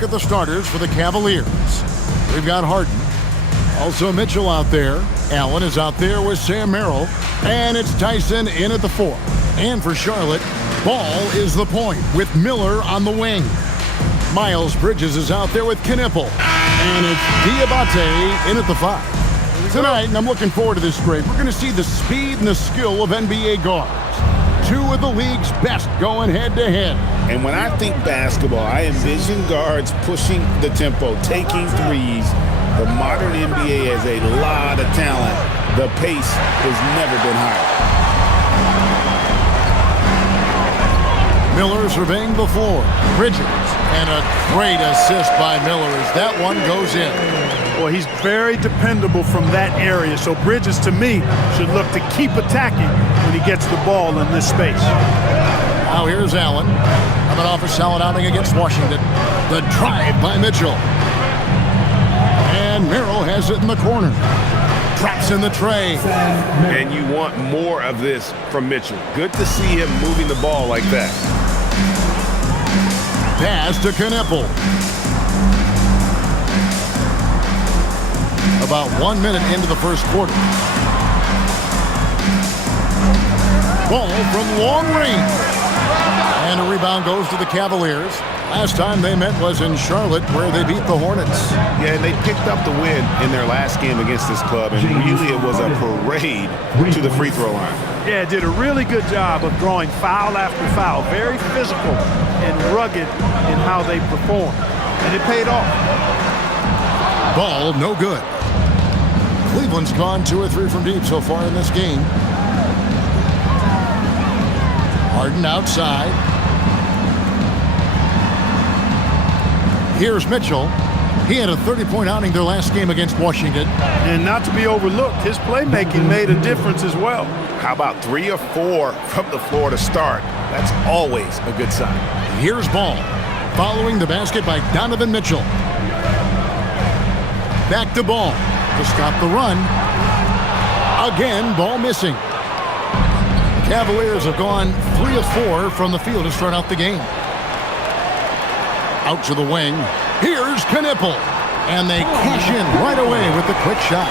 look at the starters for the Cavaliers. We've got Harden. Also Mitchell out there. Allen is out there with Sam Merrill. And it's Tyson in at the 4. And for Charlotte, Ball is the point with Miller on the wing. Miles Bridges is out there with Knipple. And it's Diabate in at the 5. Tonight, and I'm looking forward to this great, we're going to see the speed and the skill of NBA guards. 2 of the league's best going head-to-head. And when I think basketball, I envision guards pushing the tempo, taking threes. The modern NBA has a lot of talent. The pace has never been higher. Miller surveying the floor. Bridges. And a great assist by Miller as that one goes in. Well, he's very dependable from that area. So Bridges, to me, should look to keep attacking when he gets the ball in this space. Now here's Allen. Coming off a solid outing against Washington. The drive by Mitchell. And Merrill has it in the corner. Traps in the tray. And you want more of this from Mitchell. Good to see him moving the ball like that. Pass to Knipple. About 1 minute into the first quarter. Ball from long range. And a rebound goes to the Cavaliers. Last time they met was in Charlotte, where they beat the Hornets. Yeah, and they picked up the win in their last game against this club, and really it was a parade to the free throw line. Yeah, did a really good job of drawing foul after foul. Very physical and rugged in how they perform. And it paid off. Ball no good. Cleveland's gone 2 or 3 from deep so far in this game. Harden outside. Here's Mitchell. He had a 30-point outing their last game against Washington. And not to be overlooked, his playmaking made a difference as well. How about 3 or 4 from the floor to start? That's always a good sign. Here's Ball. Following the basket by Donovan Mitchell. Back to Ball to stop the run. Again, Ball missing. Cavaliers have gone 3 of 4 from the field to start out the game. Out to the wing. Here's Knipple. And they cash in right away with the quick shot.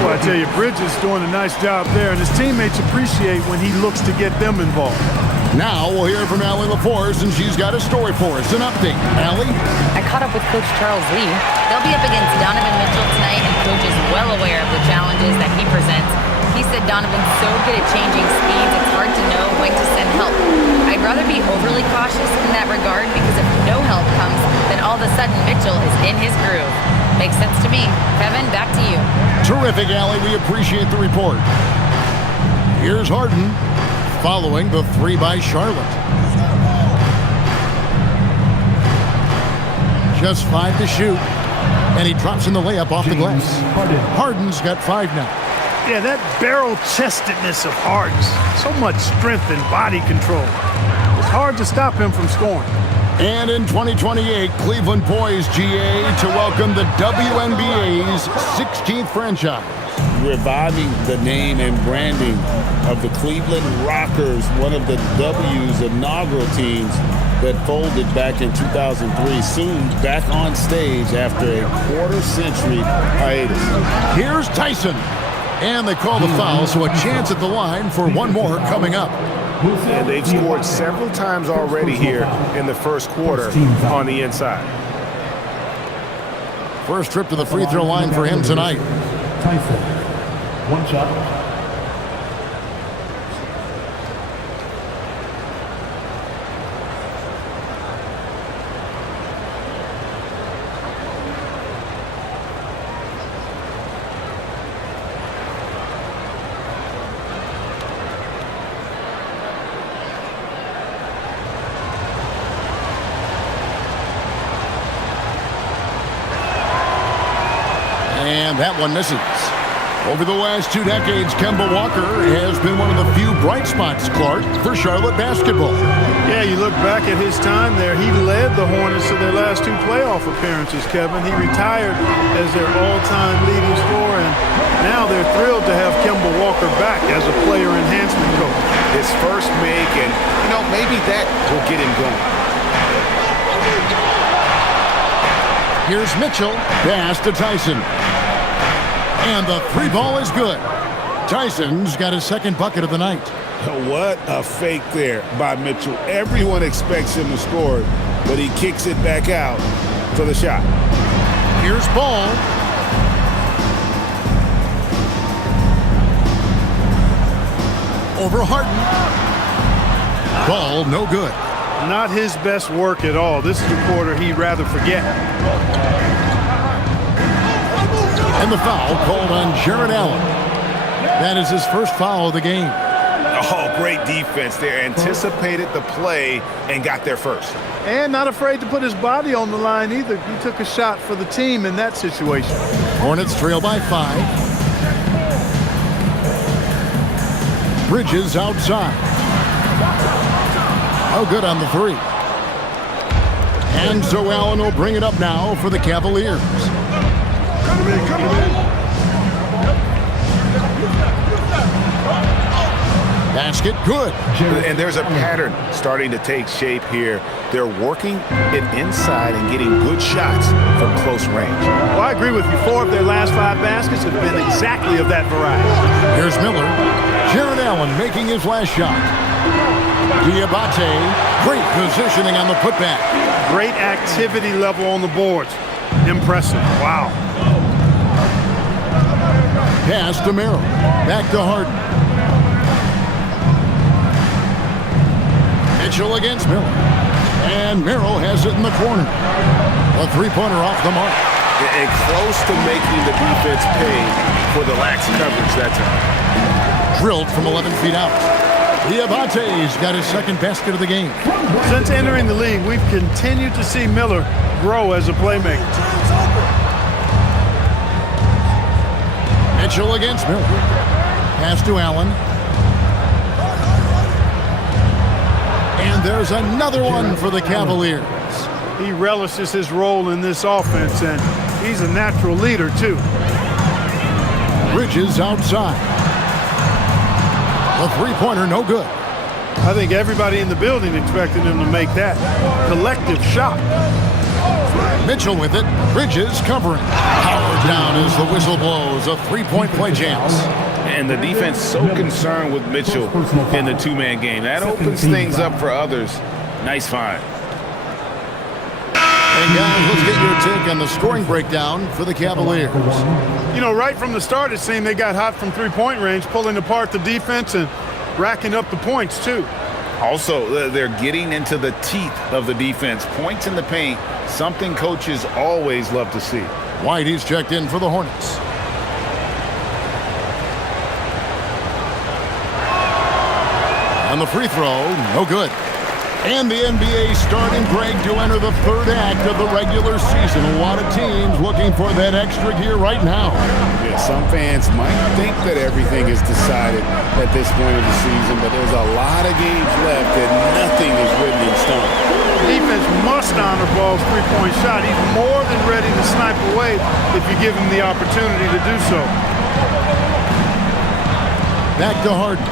Well, I tell you, Bridges doing a nice job there, and his teammates appreciate when he looks to get them involved. Now we'll hear from Allie LaForce, and she's got a story for us. An update. Allie? I caught up with Coach Charles Lee. They'll be up against Donovan Mitchell tonight, and Coach is well aware of the challenges that he presents. He said Donovan's so good at changing speeds, it's hard to know when to send help. I'd rather be overly cautious in that regard because if no help comes, then all of a sudden Mitchell is in his groove. Makes sense to me. Kevin, back to you. Terrific, Allie. We appreciate the report. Here's Harden following the 3 by Charlotte. Just 5 to shoot. And he drops in the layup off the glass. Harden's got 5 now. Yeah, that barrel-chestedness of Harden. So much strength and body control. It's hard to stop him from scoring. And in 2028, Cleveland poised, GA, to welcome the WNBA's 16th franchise. Reviving the name and branding of the Cleveland Rockers, one of the W's inaugural teams that folded back in 2003, soon back on stage after a quarter-century hiatus. Here's Tyson. And they call the foul, so a chance at the line for one more coming up. And they've scored several times already here in the first quarter on the inside. First trip to the free throw line for him tonight. Tyson, 1 shot. And that one misses. Over the last 2 decades, Kemba Walker has been one of the few bright spots, Clark, for Charlotte basketball. Yeah, you look back at his time there, he led the Hornets to their last 2 playoff appearances, Kevin. He retired as their all-time leading scorer, and now they're thrilled to have Kemba Walker back as a player enhancement coach. His first make, and, maybe that will get him going. Here's Mitchell. Pass to Tyson. And the three ball is good. Tyson's got his second bucket of the night. What a fake there by Mitchell. Everyone expects him to score, but he kicks it back out for the shot. Here's Ball. Over Harden. Ball no good. Not his best work at all. This is the quarter he'd rather forget. And the foul called on Jared Allen. That is his first foul of the game. Oh, great defense there. Anticipated the play and got there first. And not afraid to put his body on the line either. He took a shot for the team in that situation. Hornets trail by 5. Bridges outside. Oh, good on the three. And so Allen will bring it up now for the Cavaliers. Basket good. And there's a pattern starting to take shape here. They're working it inside and getting good shots from close range. Well, I agree with you. 4 of their last 5 baskets have been exactly of that variety. Here's Miller. Jared Allen making his last shot. Diabate, great positioning on the putback. Great activity level on the boards. Impressive. Wow. Pass to Merrill. Back to Harden. Mitchell against Miller. And Merrill has it in the corner. A three-pointer off the mark. And close to making the defense pay for the lax coverage that time. Drilled from 11 feet out. Diabate's got his second basket of the game. Since entering the league, we've continued to see Miller grow as a playmaker. Mitchell against Miller. Pass to Allen. And there's another one for the Cavaliers. He relishes his role in this offense, and he's a natural leader, too. Bridges outside. The three-pointer no good. I think everybody in the building expected him to make that collective shot. Mitchell with it. Bridges covering. Powered down as the whistle blows. A three-point play chance. And the defense so concerned with Mitchell in the two-man game. That opens things up for others. Nice find. And guys, let's get your take on the scoring breakdown for the Cavaliers. You know, right from the start, it seemed they got hot from three-point range, pulling apart the defense and racking up the points, too. Also, they're getting into the teeth of the defense. Points in the paint, something coaches always love to see. White, he's checked in for the Hornets. On the free throw, no good. And the NBA starting, Greg, to enter the third act of the regular season. A lot of teams looking for that extra gear right now. Yeah, some fans might think that everything is decided at this point of the season, but there's a lot of games left and nothing is written in stone. Defense must honor Ball's three-point shot. He's more than ready to snipe away if you give him the opportunity to do so. Back to Harden.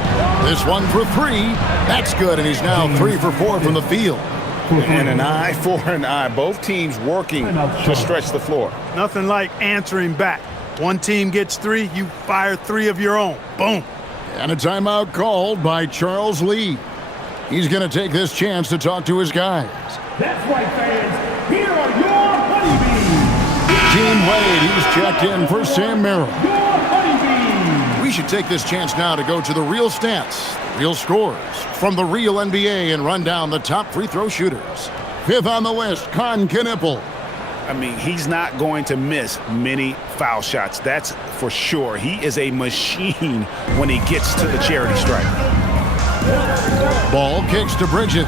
This one for three. That's good, and he's now 3 for 4 from the field. And an eye for an eye. Both teams working to stretch the floor. Nothing like answering back. One team gets 3, you fire 3 of your own. Boom. And a timeout called by Charles Lee. He's going to take this chance to talk to his guys. That's right, fans. Here are your honeybees. Gene Wade, he's checked in for Sam Merrill. Your honeybees. We should take this chance now to go to the real stats, the real scores from the real NBA and run down the top free throw shooters. 5th on the list, Con Knipple. I mean, he's not going to miss many foul shots. That's for sure. He is a machine when he gets to the charity stripe. Ball kicks to Bridges.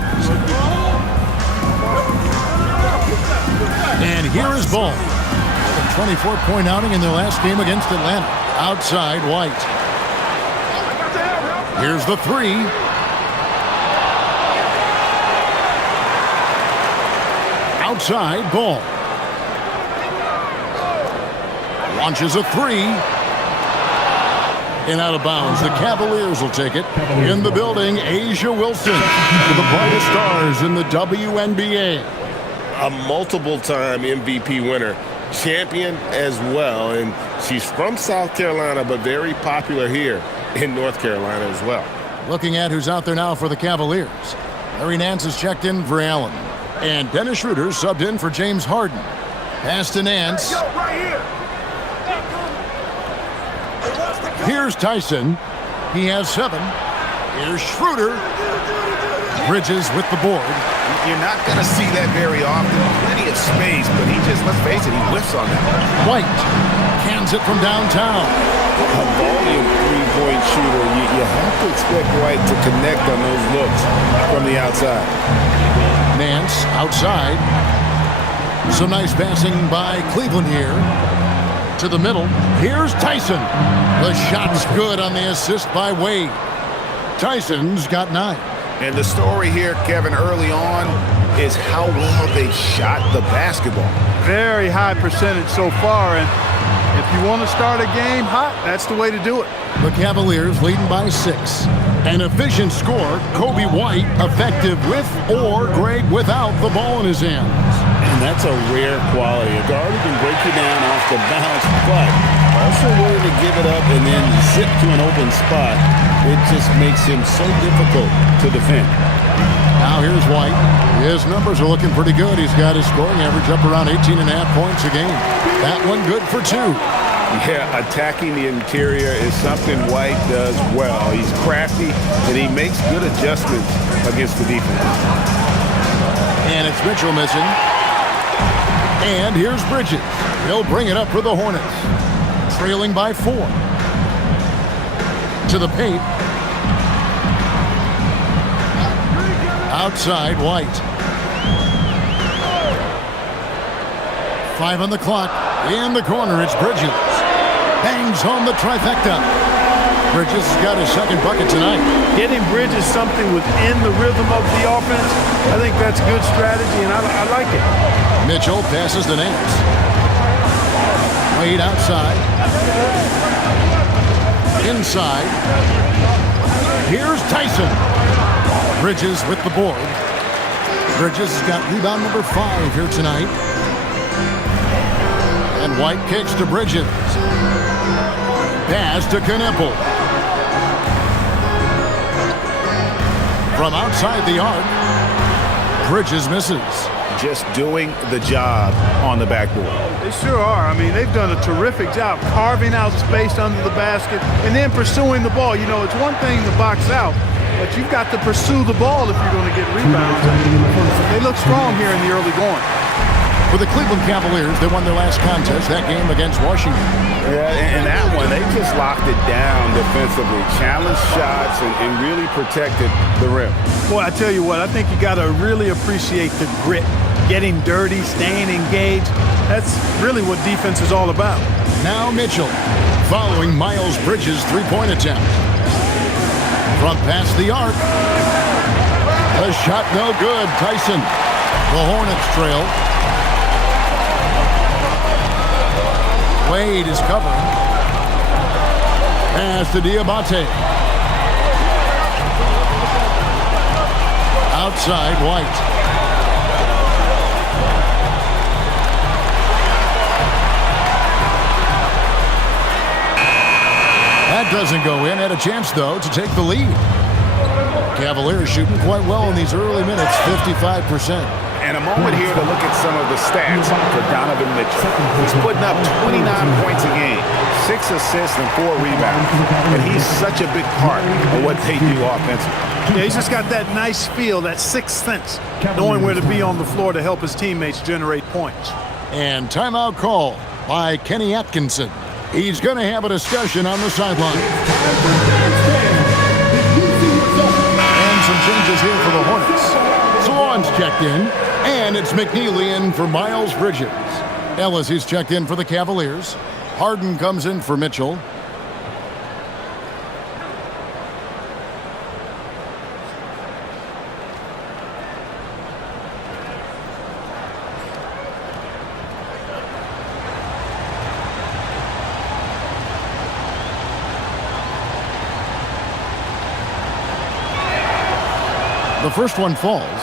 And here is Ball. A 24-point outing in their last game against Atlanta. Outside, White. Here's the three. Outside, Ball. Launches a three. And out of bounds. The Cavaliers will take it. In the building, Asia Wilson. One of the brightest stars in the WNBA. a multiple-time MVP winner, champion as well, and she's from South Carolina, but very popular here in North Carolina as well. Looking at who's out there now for the Cavaliers. Larry Nance is checked in for Allen. And Dennis Schroeder subbed in for James Harden. Pass to Nance. Here's Tyson. He has 7. Here's Schroeder. Bridges with the board. You're not going to see that very often. Plenty of space, but he just, let's face it, he whiffs on that. White cans it from downtown. A volume three-point shooter. You have to expect White to connect on those looks from the outside. Nance outside. Some nice passing by Cleveland here. To the middle. Here's Tyson. The shot's good on the assist by Wade. Tyson's got 9. And the story here, Kevin, early on is how well they shot the basketball. Very high percentage so far, and if you want to start a game hot, that's the way to do it. The Cavaliers leading by 6. An efficient score, Kobe White effective with or great without the ball in his hands. And that's a rare quality. A guard who can break you down off the bounce, but also willing to give it up and then zip to an open spot. It just makes him so difficult to defend. Now here's White. His numbers are looking pretty good. He's got his scoring average up around 18.5 points a game. That one good for 2. Yeah, attacking the interior is something White does well. He's crafty, and he makes good adjustments against the defense. And it's Mitchell missing. And here's Bridges. He'll bring it up for the Hornets. Trailing by 4. To the paint. Outside, White. 5 on the clock. In the corner, it's Bridges. Bangs home the trifecta. Bridges has got his second bucket tonight. Getting Bridges something within the rhythm of the offense, I think that's good strategy, and I like it. Mitchell passes to Nance. Wade outside. Inside. Here's Tyson. Bridges with the board. Bridges has got rebound number 5 here tonight. And White kicks to Bridges. Pass to Knippel. From outside the arc, Bridges misses. Just doing the job on the backboard. They sure are. I mean, they've done a terrific job carving out space under the basket and then pursuing the ball. You know, it's one thing to box out, but you've got to pursue the ball if you're going to get rebounds. They look strong here in the early going. For the Cleveland Cavaliers, they won their last contest, that game against Washington. Yeah, and that one, they just locked it down defensively, challenged shots, and really protected the rim. Boy, I tell you what, I think you got to really appreciate the grit, getting dirty, staying engaged. That's really what defense is all about. Now Mitchell, following Miles Bridges' three-point attempt. From past the arc. The shot no good, Tyson. The Hornets trail. Wade is covering. Pass to Diabate. Outside, White. That doesn't go in. Had a chance, though, to take the lead. Cavaliers shooting quite well in these early minutes, 55%. And a moment here to look at some of the stats for Donovan Mitchell. He's putting up 29 points a game, 6 assists and 4 rebounds. And he's such a big part of what they do offensively. Yeah, he's just got that nice feel, that sixth sense, knowing where to be on the floor to help his teammates generate points. And timeout call by Kenny Atkinson. He's going to have a discussion on the sideline. And some changes here for the Hornets. Swan's checked in, and it's McNeely in for Miles Bridges. Ellis, he's checked in for the Cavaliers. Harden comes in for Mitchell. The first one falls.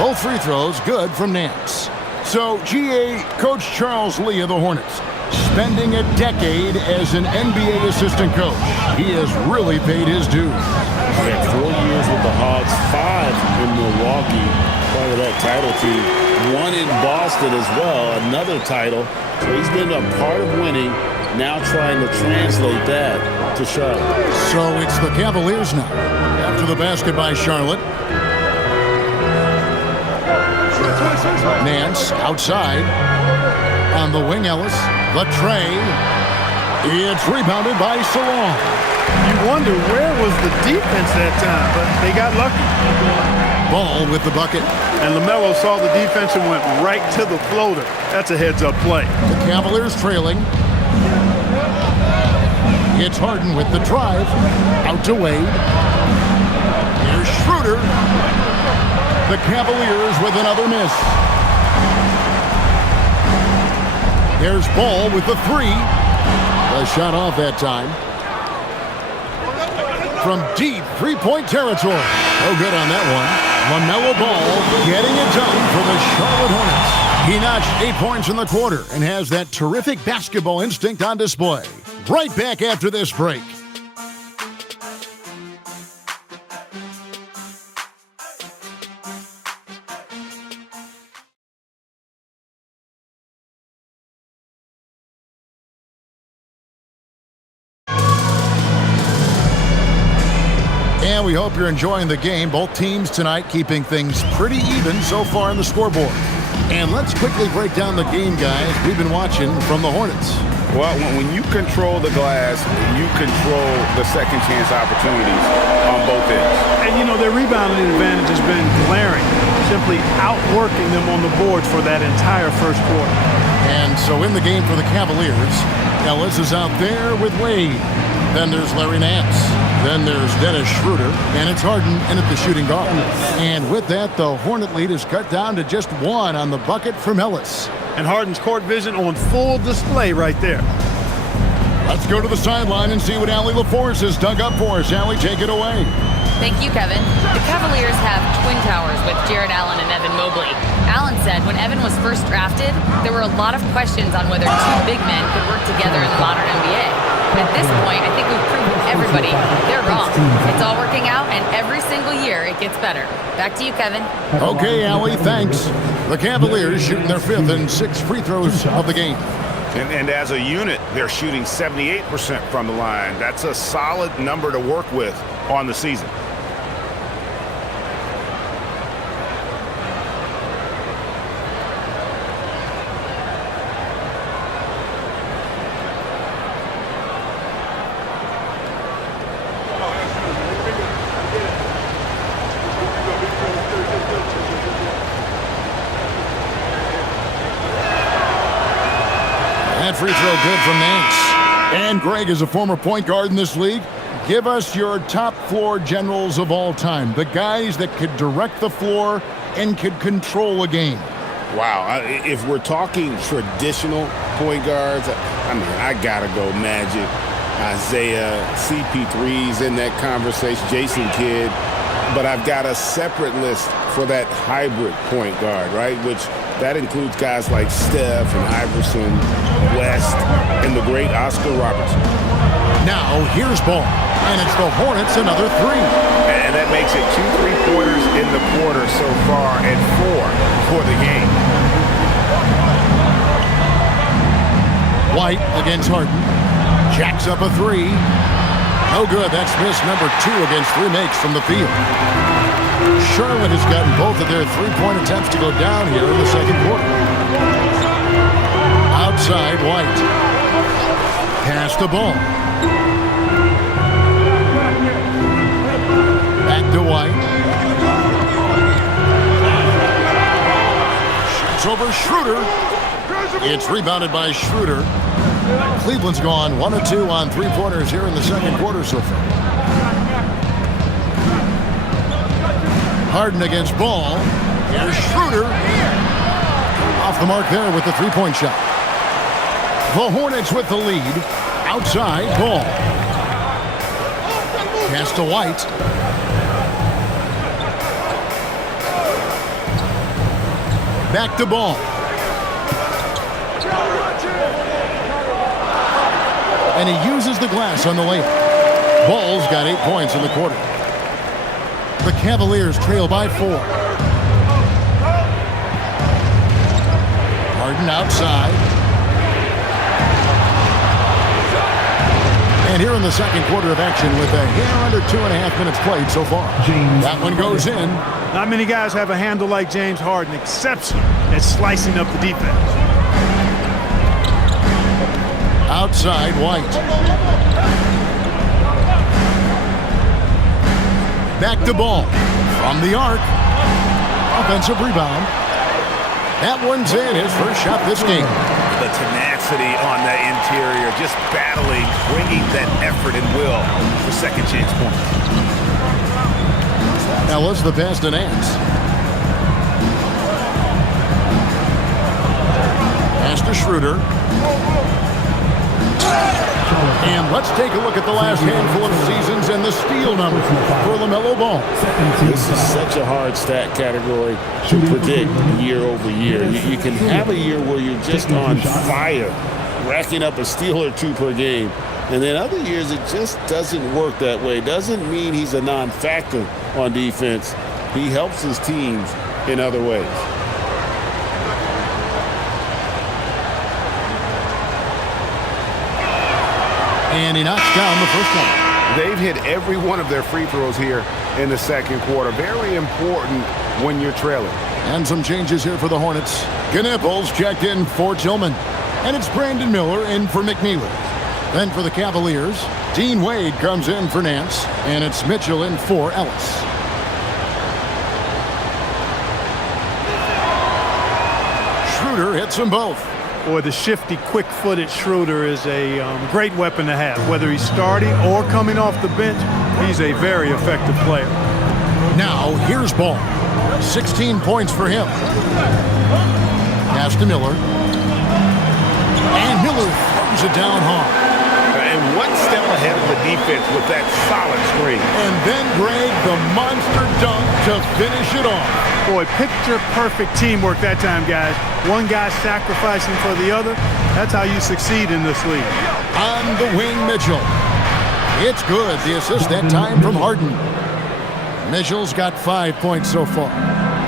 Both free throws good from Nance. So, GA, Coach Charles Lee of the Hornets, spending a decade as an NBA assistant coach. He has really paid his dues. He had 4 years with the Hawks, 5 in Milwaukee, part of that title team. 1 in Boston as well, another title. So he's been a part of winning, now trying to translate that to Charlotte. So it's the Cavaliers now. After the basket by Charlotte. Nance outside. On the wing, Ellis. The tray. It's rebounded by Salon. You wonder where was the defense that time, but they got lucky. Ball with the bucket. And LaMelo saw the defense and went right to the floater. That's a heads-up play. The Cavaliers trailing. It's Harden with the drive. Out to Wade. Here's Schroeder. The Cavaliers with another miss. There's Ball with the three. A shot off that time. From deep three-point territory. No good on that one. LaMelo Ball getting it done for the Charlotte Hornets. He notched 8 points in the quarter and has that terrific basketball instinct on display. Right back after this break. And we hope you're enjoying the game. Both teams tonight keeping things pretty even so far on the scoreboard. And let's quickly break down the game, guys, we've been watching from the Hornets. Well, when you control the glass, you control the second chance opportunities on both ends. And, you know, their rebounding advantage has been glaring, simply outworking them on the boards for that entire first quarter. And so in the game for the Cavaliers, Ellis is out there with Wade. Then there's Larry Nance. Then there's Dennis Schroeder. And it's Harden in at the shooting guard. And with that, the Hornet lead is cut down to just 1 on the bucket from Ellis. And Harden's court vision on full display right there. Let's go to the sideline and see what Allie LaForce has dug up for us. Allie, take it away. Thank you, Kevin. The Cavaliers have twin towers with Jared Allen and Evan Mobley. Allen said when Evan was first drafted, there were a lot of questions on whether 2 big men could work together in the modern NBA. At this point, I think we've proven to everybody they're wrong. It's all working out, and every single year it gets better. Back to you, Kevin. Okay, Allie, thanks. The Cavaliers shooting their 5th and 6th free throws of the game. And as a unit, they're shooting 78% from the line. That's a solid number to work with on the season. That free throw good from Nance. And Greg, is a former point guard in this league, give us your top floor generals of all time. The guys that could direct the floor and could control a game. Wow, if we're talking traditional point guards, I mean, I gotta go Magic, Isaiah, CP3's in that conversation, Jason Kidd. But I've got a separate list for that hybrid point guard, right? Which that includes guys like Steph and Iverson, West, and the great Oscar Robertson. Now here's Ball, and it's the Hornets another 3. And that makes it 2 3-pointers in the quarter so far and 4 for the game. White against Harden. Jacks up a 3. No good. That's miss number 2 against 3 makes from the field. Charlotte has gotten both of their 3-point attempts to go down here in the second quarter. Outside, White. Pass the ball. Back to White. Shoots over Schroeder. It's rebounded by Schroeder. Cleveland's gone 1 of 2 on 3-pointers here in the second quarter so far. Harden against Ball. Here's Schroeder. Off the mark there with the 3-point shot. The Hornets with the lead. Outside, Ball. Pass to White. Back to Ball. And he uses the glass on the layup. Ball's got 8 points in the quarter. The Cavaliers trail by 4. Harden outside. And here in the second quarter of action with a hair under 2.5 minutes played so far. That one goes in. Not many guys have a handle like James Harden, exceptional at slicing up the defense. Outside, White. Back to Ball. From the arc. Offensive rebound. That one's in. His first shot this game. The tenacity on the interior, just battling, bringing that effort and will for second chance points. Ellis the pass to Nance. Pass to Schroeder. And let's take a look at the last handful of seasons and the steal numbers for LaMelo Ball. This is such a hard stat category to predict year over year. You can have a year where you're just on fire, racking up a steal or 2 per game. And then other years, it just doesn't work that way. Doesn't mean he's a non-factor on defense. He helps his teams in other ways. And he knocks down the first one. They've hit every one of their free throws here in the second quarter. Very important when you're trailing. And some changes here for the Hornets. Knipples checked in for Tillman. And it's Brandon Miller in for McNeely. Then for the Cavaliers, Dean Wade comes in for Nance. And it's Mitchell in for Ellis. Schroeder hits them both. Boy, the shifty, quick-footed Schroeder is a great weapon to have. Whether he's starting or coming off the bench, he's a very effective player. Now, here's Ball. 16 points for him. Pass to Miller. And Miller throws it down hard. And one step ahead of the defense with that solid screen. And then Greg, the monster dunk to finish it off. Boy, picture-perfect teamwork that time, guys. One guy sacrificing for the other. That's how you succeed in this league. On the wing, Mitchell. It's good. The assist that time from Harden. Mitchell's got 5 points so far.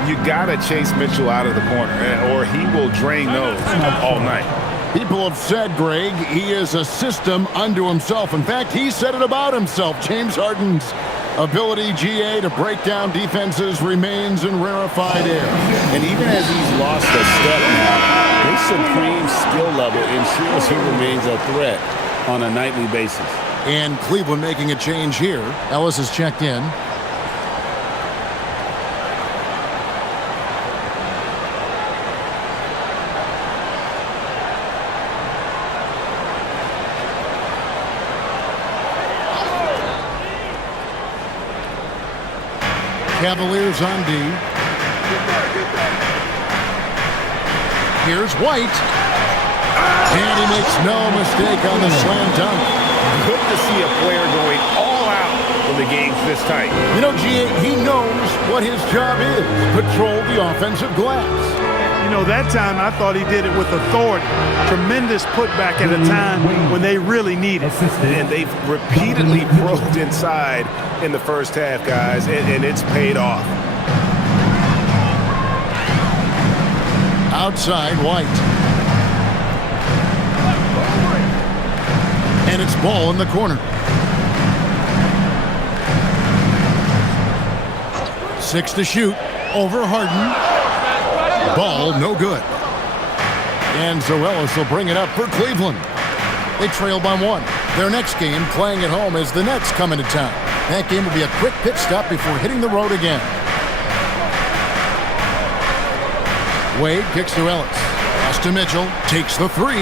You got to chase Mitchell out of the corner, or he will drain those all night. People have said, Greg, he is a system unto himself. In fact, he said it about himself. James Harden's ability, GA, to break down defenses remains in rarefied air. And even as he's lost a step now, his supreme skill level ensures he remains a threat on a nightly basis. And Cleveland making a change here. Ellis has checked in. Cavaliers on D. Here's White. And he makes no mistake on the slam dunk. Good to see a player going all out when the game's this tight. You know, GA, he knows what his job is. Patrol the offensive glass. You know, that time I thought he did it with authority. Tremendous putback at a time when they really need it. And they've repeatedly probed inside in the first half, guys, and it's paid off. Outside, White. And it's Ball in the corner. 6 to shoot. Over Harden. Ball, no good. And Ellis will bring it up for Cleveland. They trail by 1. Their next game, playing at home, as the Nets come into town. That game will be a quick pit stop before hitting the road again. Wade kicks to Ellis. Pass to Mitchell. Takes the 3.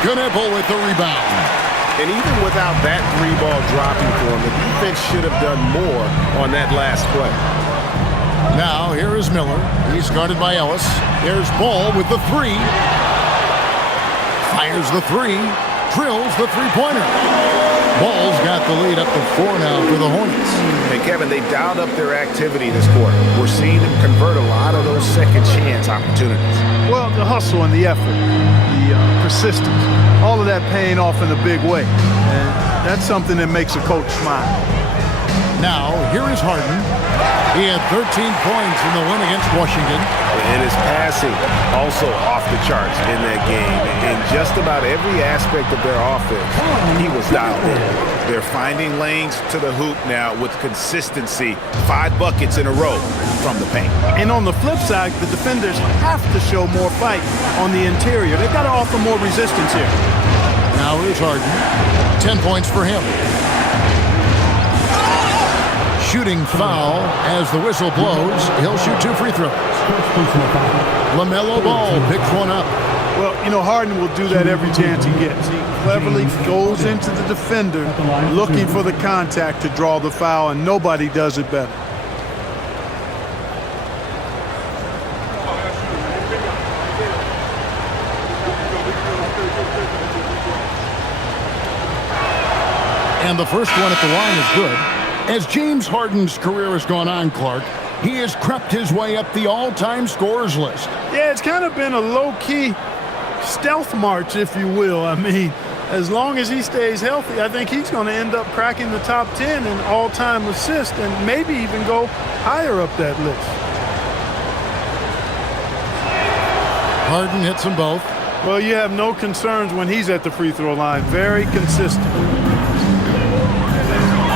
Knippel with the rebound. And even without that 3-ball dropping for him, the defense should have done more on that last play. Now, here is Miller. He's guarded by Ellis. There's Ball with the 3. Fires the 3. Drills the 3-pointer. Ball's got the lead up to 4 now for the Hornets. And Kevin, they dialed up their activity this quarter. We're seeing them convert a lot of those second chance opportunities. Well, the hustle and the effort, the persistence, all of that paying off in a big way. And that's something that makes a coach smile. Now, here is Harden. He had 13 points in the win against Washington. And his passing also off the charts in that game. In just about every aspect of their offense, he was dialed in. They're finding lanes to the hoop now with consistency. 5 buckets in a row from the paint. And on the flip side, the defenders have to show more fight on the interior. They've got to offer more resistance here. Now here's Harden. 10 points for him. Shooting foul as the whistle blows. He'll shoot 2 free throws. LaMelo Ball picks one up. Well, you know, Harden will do that every chance he gets. He cleverly goes into the defender looking for the contact to draw the foul, and nobody does it better. And the first one at the line is good. As James Harden's career has gone on, Clark, he has crept his way up the all-time scorers list. Yeah, it's kind of been a low-key stealth march, if you will. I mean, as long as he stays healthy, I think he's going to end up cracking the top 10 in all-time assists and maybe even go higher up that list. Harden hits them both. Well, you have no concerns when he's at the free throw line. Very consistent.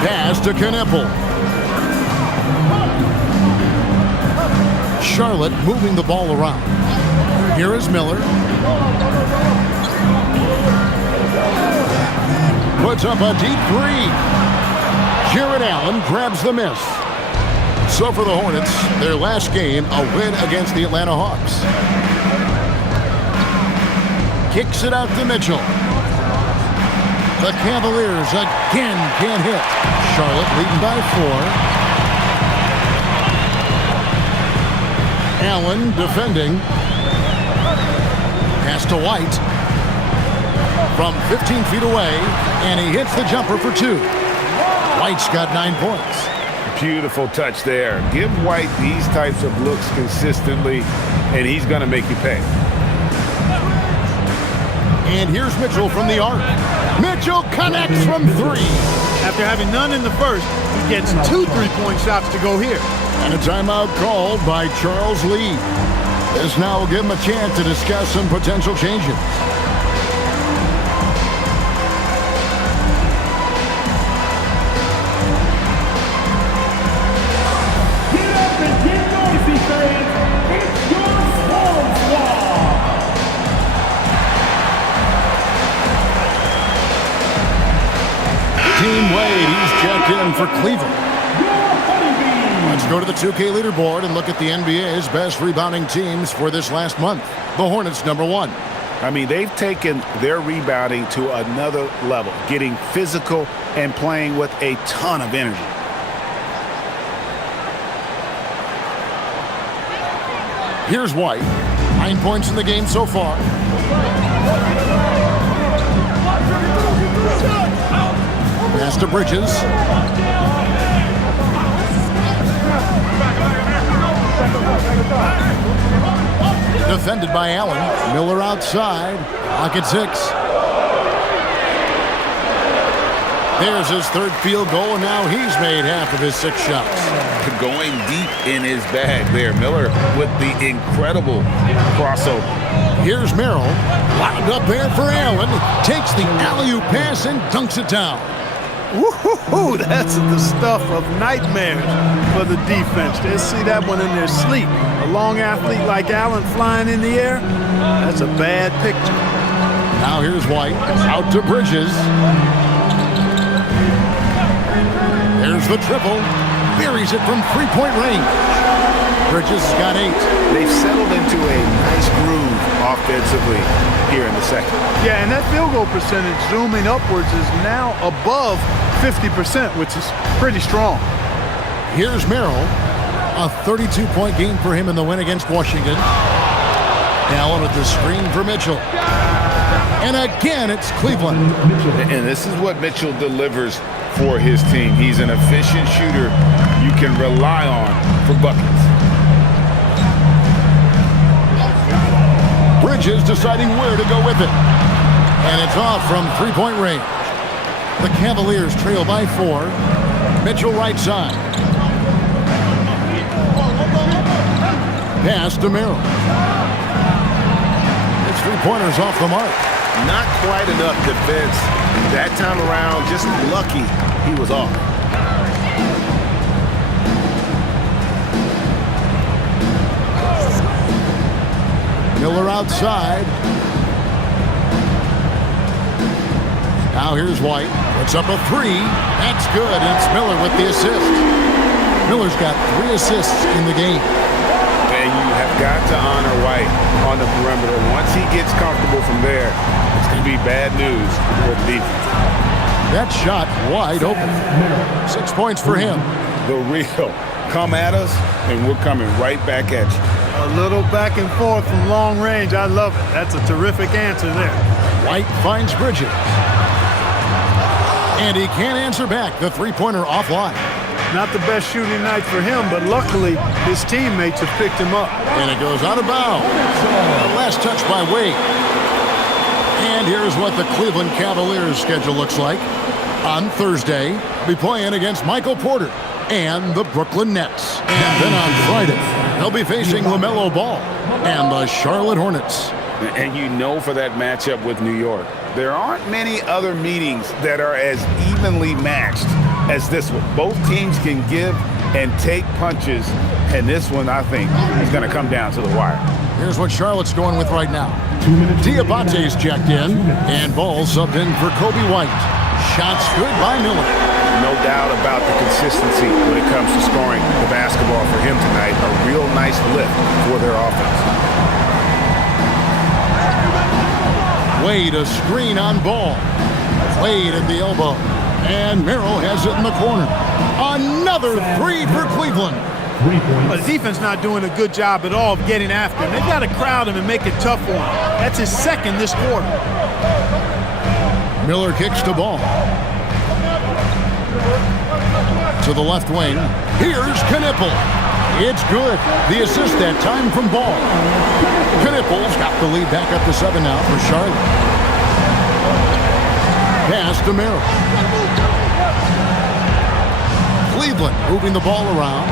Pass to Knipple. Charlotte moving the ball around. Here is Miller. Puts up a deep 3. Jared Allen grabs the miss. So for the Hornets, their last game, a win against the Atlanta Hawks. Kicks it out to Mitchell. The Cavaliers again can't hit. Charlotte leading by 4. Allen defending. Pass to White. From 15 feet away, and he hits the jumper for 2. White's got 9 points. Beautiful touch there. Give White these types of looks consistently, and he's going to make you pay. And here's Mitchell from the arc. Mitchell connects from 3. After having none in the first, he gets 2 3-point shots to go here. And a timeout called by Charles Lee. This now will give him a chance to discuss some potential changes. Get up and get noisy, fans. It's your sports wall. Team Wade, he's checked in for Cleveland. Let's go to the 2K leaderboard and look at the NBA's best rebounding teams for this last month. The Hornets, number 1. I mean, they've taken their rebounding to another level, getting physical and playing with a ton of energy. Here's White. 9 points in the game so far. Pass to Bridges. Defended by Allen. Miller outside. Clock at 6. There's his 3rd field goal, and now he's made half of his 6 shots. Going deep in his bag there. Miller with the incredible crossover. Here's Merrill. Wound up there for Allen. Takes the alley-oop pass and dunks it down. Woo-hoo-hoo, that's the stuff of nightmares for the defense. They'll see that one in their sleep. A long athlete like Allen flying in the air, that's a bad picture. Now here's White. Out to Bridges. There's the triple. Buries it from 3-point range. Bridges has got 8. They've settled into a nice groove offensively here in the second. Yeah, and that field goal percentage zooming upwards is now above 50%, which is pretty strong. Here's Merrill. A 32-point game for him in the win against Washington. Allen with the screen for Mitchell. And again, it's Cleveland. And this is what Mitchell delivers for his team. He's an efficient shooter you can rely on for buckets. Bridges deciding where to go with it. And it's off from three-point range. The Cavaliers trail by 4. Mitchell right side. Pass to Merrill. His three-pointer's off the mark. Not quite enough defense. That time around, just lucky he was off. Miller outside. Now here's White. Puts up a 3. That's good, and it's Miller with the assist. Miller's got 3 assists in the game. And you have got to honor White on the perimeter. Once he gets comfortable from there, it's going to be bad news for the defense. That shot wide open. 6 points for him. The real. Come at us, and we're coming right back at you. A little back and forth from long range. I love it. That's a terrific answer there. White finds Bridges. And he can't answer back. The three-pointer offline. Not the best shooting night for him, but luckily his teammates have picked him up. And it goes out of bounds. Last touch by Wade. And here's what the Cleveland Cavaliers schedule looks like. On Thursday, be playing against Michael Porter and the Brooklyn Nets. And then on Friday, they'll be facing LaMelo Ball and the Charlotte Hornets. And you know for that matchup with New York, there aren't many other meetings that are as evenly matched as this one. Both teams can give and take punches, and this one, I think, is going to come down to the wire. Here's what Charlotte's going with right now. Diabate's checked in, and Ball subbed in for Kobe White. Shots good by Miller. No doubt about the consistency when it comes to scoring the basketball for him tonight. A real nice lift for their offense. Wade a screen on Ball. Wade at the elbow. And Merrill has it in the corner. Another 3 for Cleveland. But the defense not doing a good job at all of getting after him. They've got to crowd him and make it tough for him. That's his second this quarter. Miller kicks to Ball. To the left wing. Here's Knipple. It's good. The assist that time from Ball. Knipple's got the lead back up to 7 now for Charlotte. Pass to Merrill. Cleveland moving the ball around.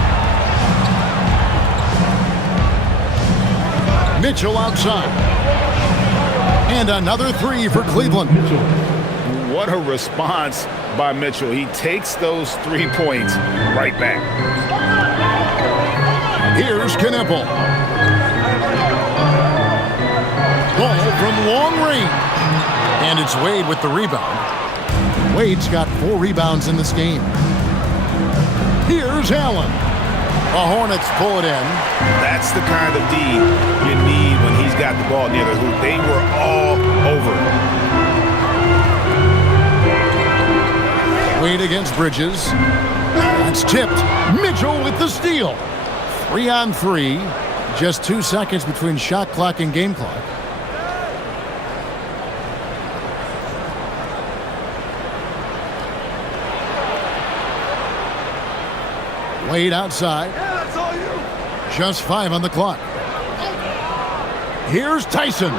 Mitchell outside. And another 3 for Cleveland. What a response by Mitchell. He takes those 3 points right back. Here's Knipple. Ball from long range. And it's Wade with the rebound. Wade's got 4 rebounds in this game. Here's Allen. The Hornets pull it in. That's the kind of D you need when he's got the ball near the hoop. They were all over it. Wade against Bridges. That's tipped. Mitchell with the steal. 3 on 3. Just 2 seconds between shot clock and game clock. Wade outside. Just 5 on the clock. Here's Tyson.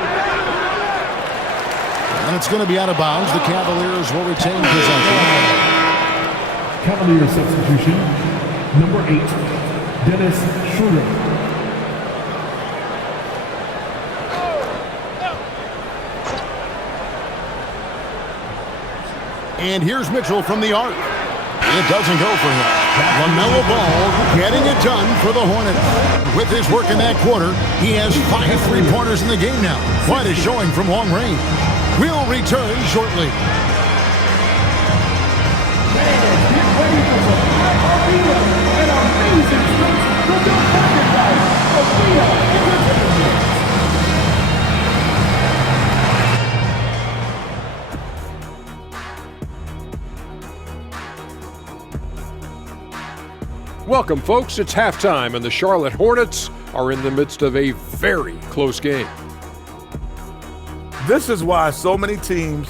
And it's going to be out of bounds. The Cavaliers will retain possession. Cavalier substitution, number 8, Dennis Schroeder. And here's Mitchell from the arc. It doesn't go for him. LaMelo Ball getting it done for the Hornets. With his work in that quarter, he has 5 three-pointers in the game now. Quite a showing from long range. We'll return shortly. Welcome, folks. It's halftime, and the Charlotte Hornets are in the midst of a very close game. This is why so many teams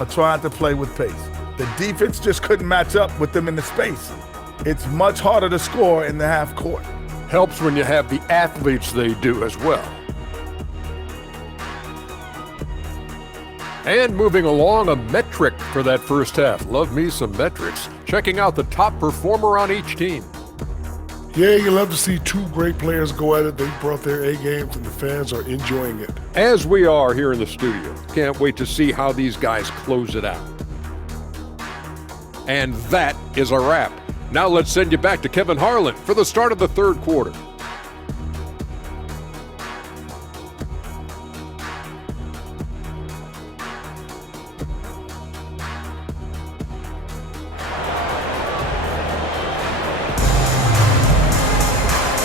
are trying to play with pace. The defense just couldn't match up with them in the space. It's much harder to score in the half court. Helps when you have the athletes they do as well. And moving along, a metric for that first half. Love me some metrics. Checking out the top performer on each team. Yeah, you love to see two great players go at it. They brought their A games and the fans are enjoying it. As we are here in the studio. Can't wait to see how these guys close it out. And that is a wrap. Now let's send you back to Kevin Harlan for the start of the third quarter.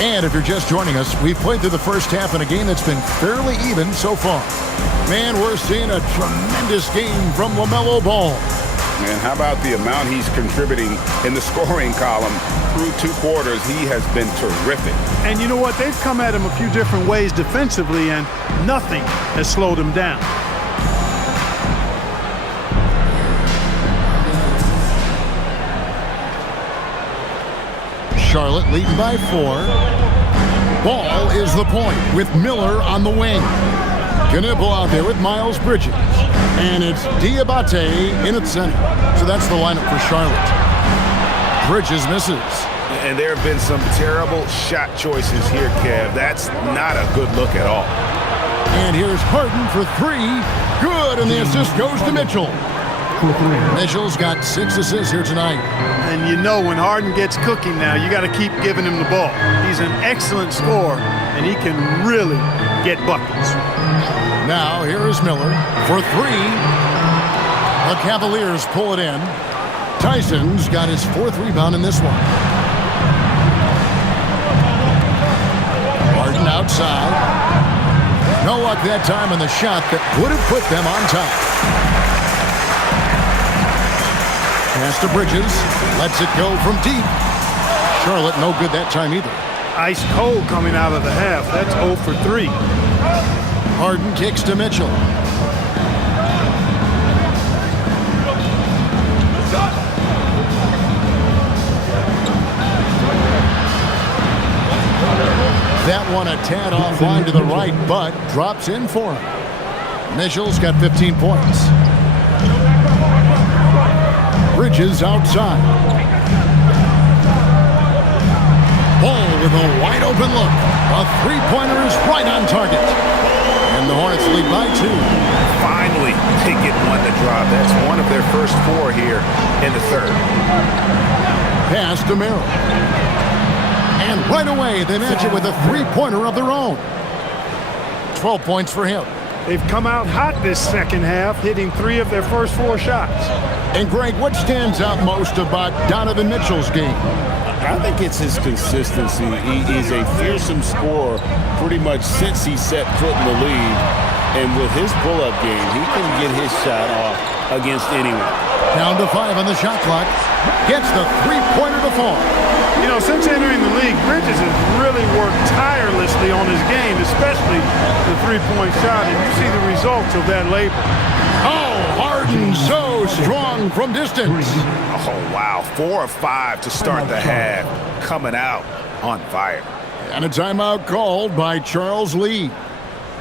And if you're just joining us, we've played through the first half in a game that's been fairly even so far. Man, we're seeing a tremendous game from LaMelo Ball. And how about the amount he's contributing in the scoring column through 2 quarters? He has been terrific. And you know what? They've come at him a few different ways defensively, and nothing has slowed him down. Charlotte leading by 4. Ball is the point with Miller on the wing. Knipple out there with Miles Bridges. And it's Diabate in its center. So that's the lineup for Charlotte. Bridges misses. And there have been some terrible shot choices here, Kev. That's not a good look at all. And here's Harden for 3. Good, and the assist goes to Mitchell. Mitchell's got 6 assists here tonight. And you know when Harden gets cooking now, you got to keep giving him the ball. He's an excellent scorer, and he can really get buckets. Now here is Miller for 3. The Cavaliers pull it in. Tyson's got his 4th rebound in this one. Harden outside. No luck that time on the shot that would have put them on top. Pass to Bridges. Lets it go from deep. Charlotte no good that time either. Ice cold coming out of the half. That's 0 for 3. Harden kicks to Mitchell. That one a tad offline to the right, but drops in for him. Mitchell's got 15 points. Bridges outside. Ball with a wide open look. A 3-pointer is right on target. And the Hornets lead by 2. Finally, they get one to drop. That's one of their first 4 here in the third. Pass to Merrill. And right away, they match it with a 3-pointer of their own. 12 points for him. They've come out hot this second half, hitting 3 of their first 4 shots. And Greg, what stands out most about Donovan Mitchell's game? I think it's his consistency. He's a fearsome scorer pretty much since he set foot in the league. And with his pull-up game, he can get his shot off against anyone. Down to 5 on the shot clock. Gets the 3-pointer to fall. You know, since entering the league, Bridges has really worked tirelessly on his game, especially the 3-point shot, and you see the results of that labor. Oh, Harden so strong from distance. Oh, wow. 4 of 5 to start the half. Coming out on fire. And a timeout called by Charles Lee.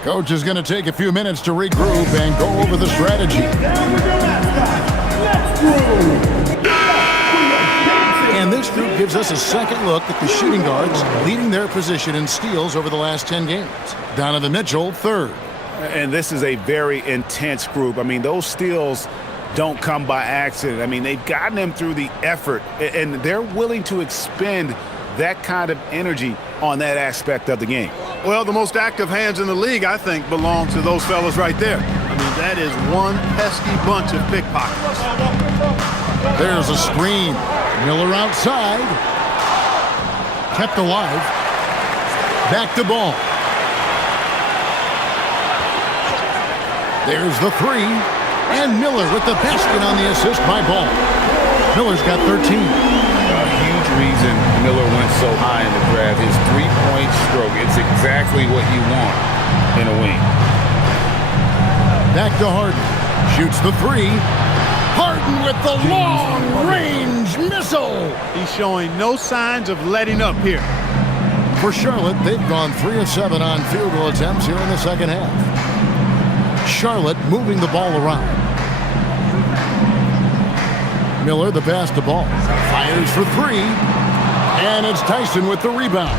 Coach is going to take a few minutes to regroup and go over the strategy. And this group gives us a second look at the shooting guards leading their position in steals over the last 10 games. Donovan Mitchell, 3rd. And this is a very intense group. I mean, those steals don't come by accident. I mean, they've gotten them through the effort, and they're willing to expend that kind of energy on that aspect of the game. Well, the most active hands in the league, I think, belong to those fellas right there. I mean, that is one pesky bunch of pickpockets. There's a screen. Miller outside. Kept alive. Back to Ball. There's the 3. And Miller with the basket on the assist by Ball. Miller's got 13. A huge reason Miller went so high in the draft. His 3-point stroke. It's exactly what you want in a wing. Back to Harden. Shoots the three. Harden with the long-range missile. He's showing no signs of letting up here. For Charlotte, they've gone 3 of 7 on field goal attempts here in the second half. Charlotte moving the ball around. Miller, the pass to ball. Fires for three. And it's Tyson with the rebound.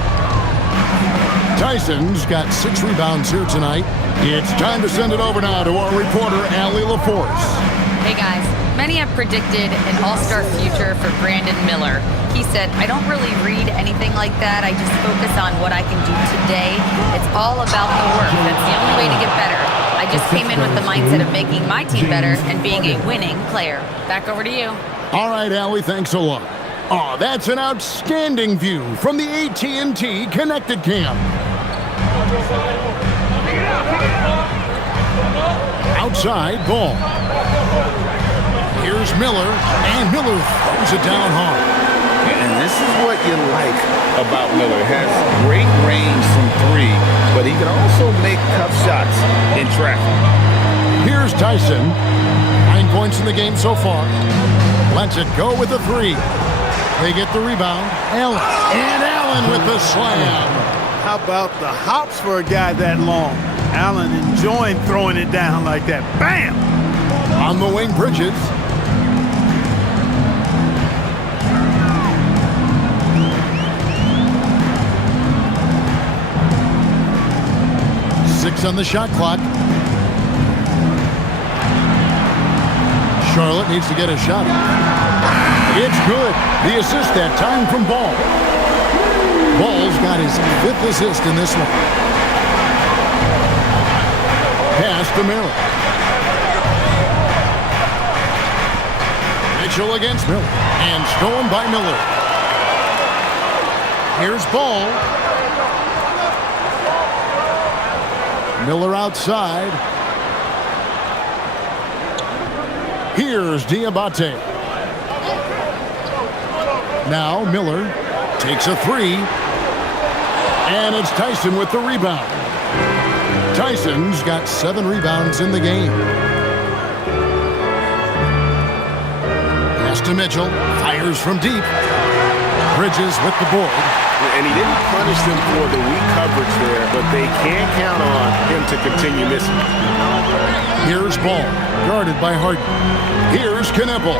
Tyson's got 6 rebounds here tonight. It's time to send it over now to our reporter, Allie LaForce. Hey guys, many have predicted an all-star future for Brandon Miller. He said, I don't really read anything like that. I just focus on what I can do today. It's all about the work. That's the only way to get better. I just came in with the mindset of making my team better and being a winning player. Back over to you. All right, Allie, thanks a lot. Oh, that's an outstanding view from the AT&T Connected Cam. Outside ball. Here's Miller, and Miller throws it down hard. And this is what you like about Miller. Has great range from three, but he can also make tough shots in traffic. Here's Tyson. 9 points in the game so far. Lets it go with the three. They get the rebound. Allen. And Allen with the slam. How about the hops for a guy that long? Allen enjoying throwing it down like that. Bam! On the wing, Bridges. Six on the shot clock. Charlotte needs to get a shot. It's good. The assist that time from Ball. Ball's got his 5th assist in this one. Pass to Miller. Mitchell against Miller. And stolen by Miller. Here's Ball. Miller outside. Here's Diabate. Now Miller takes a three. And it's Tyson with the rebound. Tyson's got 7 rebounds in the game. Pass to Mitchell. Fires from deep. Bridges with the board. And he didn't punish them for the weak coverage there, but they can't count on him to continue missing. Here's Ball, guarded by Harden. Here's Kneppel.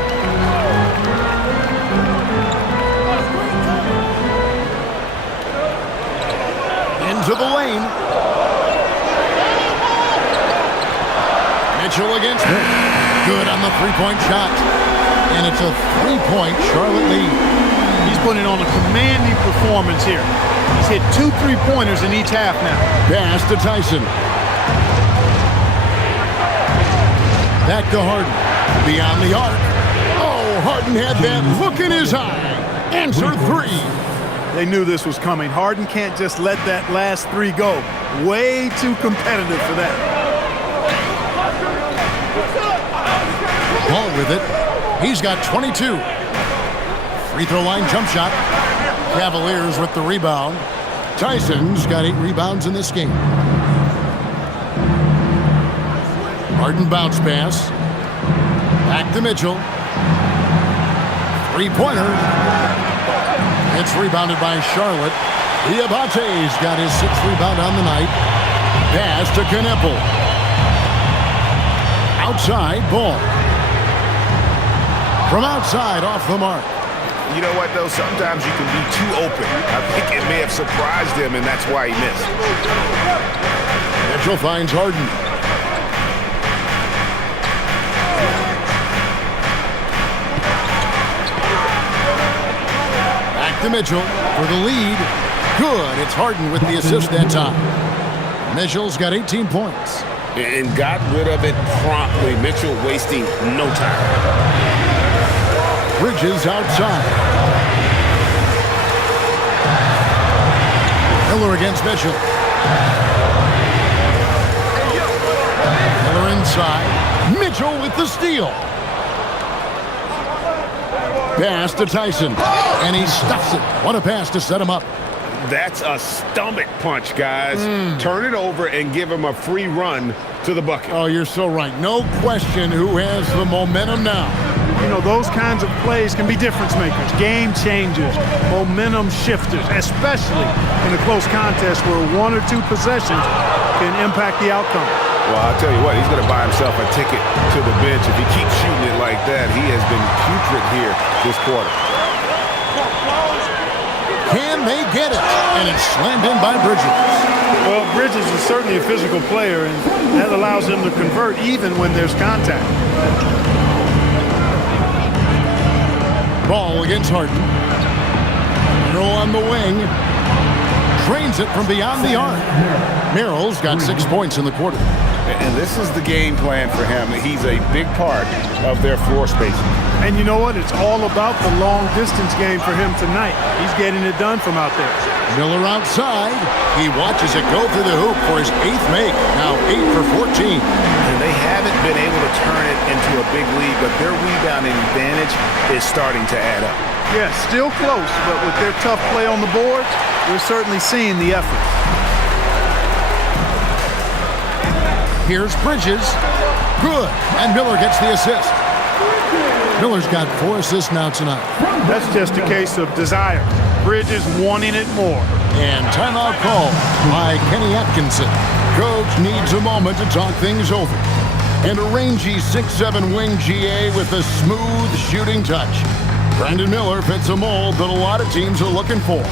Into the lane. Mitchell against him. Good on the three-point shot. And it's a 3-point Charlotte lead. He's putting on a commanding performance here. He's hit 2 3-pointers in each half now. Pass to Tyson. Back to Harden. Beyond the arc. Oh, Harden had that look in his eye. Answer 3. They knew this was coming. Harden can't just let that last 3 go. Way too competitive for that. Ball with it. He's got 22. Free throw line jump shot. Cavaliers with the rebound. Tyson's got 8 rebounds in this game. Harden bounce pass. Back to Mitchell. 3-pointer. It's rebounded by Charlotte. Diabate's got his 6th rebound on the night. Pass to Kneppel. Outside ball. From outside off the mark. You know what, though? Sometimes you can be too open. I think it may have surprised him, and that's why he missed. Mitchell finds Harden. Back to Mitchell for the lead. Good. It's Harden with the assist that time. Mitchell's got 18 points. And got rid of it promptly. Mitchell wasting no time. Bridges outside. Miller against Mitchell. Miller inside. Mitchell with the steal. Pass to Tyson. And he stuffs it. What a pass to set him up. That's a stomach punch, guys. Turn it over and give him a free run to the bucket. Oh, you're so right. No question who has the momentum now. You know, those kinds of plays can be difference makers, game changers, momentum shifters, especially in a close contest where 1 or 2 possessions can impact the outcome. Well, I'll tell you what, he's going to buy himself a ticket to the bench if he keeps shooting it like that. He has been putrid here this quarter. Can they get it? And it's slammed in by Bridges. Well, Bridges is certainly a physical player, and that allows him to convert even when there's contact. Ball against Harden. Merrill on the wing. Drains it from beyond the arc. Merrill's got 6 points in the quarter. And this is the game plan for him. He's a big part of their floor spacing. And you know what? It's all about the long-distance game for him tonight. He's getting it done from out there. Miller outside. He watches it go through the hoop for his 8th make. Now 8 for 14. And they haven't been able to turn it into a big lead, but their rebounding advantage is starting to add up. Yeah, still close, but with their tough play on the boards, we're certainly seeing the effort. Here's Bridges. Good. And Miller gets the assist. Miller's got 4 assists now tonight. That's just a case of desire. Bridges wanting it more. And timeout call by Kenny Atkinson. Coach needs a moment to talk things over. And a rangy 6'7" wing GA with a smooth shooting touch. Brandon Miller fits a mold that a lot of teams are looking for.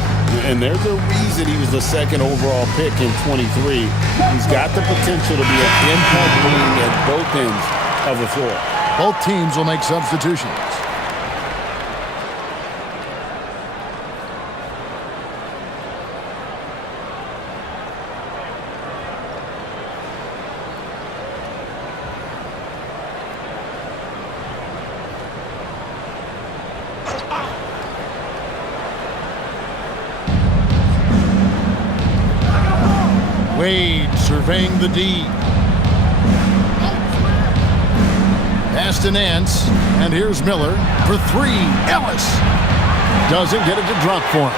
And there's a reason he was the 2nd overall pick in 23. He's got the potential to be an impact wing at both ends of the floor. Both teams will make substitutions. Wade surveying the D. Pass to Nance, and here's Miller for 3. Ellis doesn't get it to drop for him.